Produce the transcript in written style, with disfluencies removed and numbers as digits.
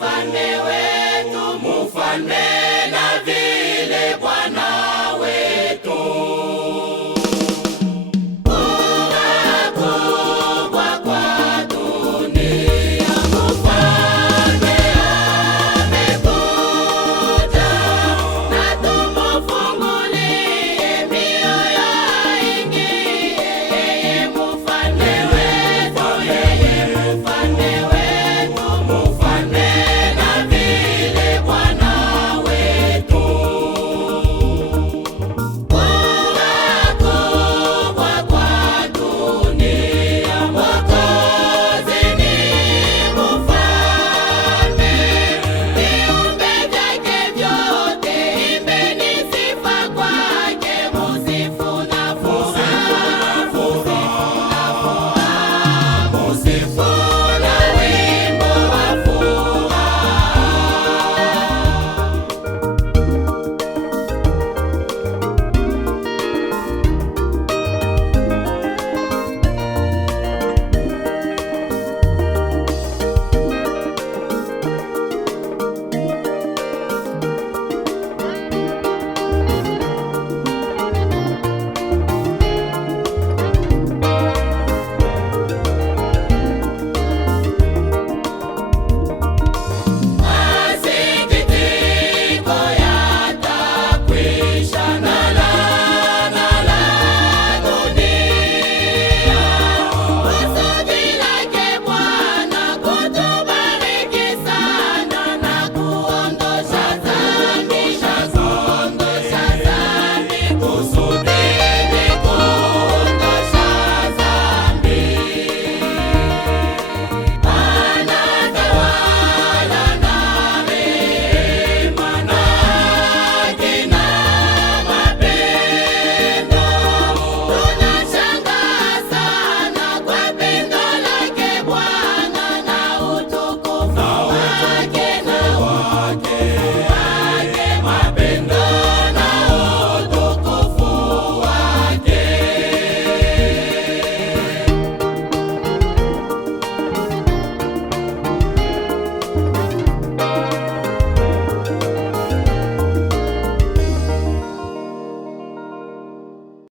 mfalme wetu, mfalme na vile Bwana wetu. Kubwa kwa dunia, mfalme amekuja, na tumufungulie mioyo aingie. Yeye mfalme wetu, yeye mfalme wetu, mfalme na vile Bwana wetu. Kubwa kwa dunia, Mwokozi ni mfalme. Viumbe vyake vyote imbeni sifa kwake, musifu na furaha, musifu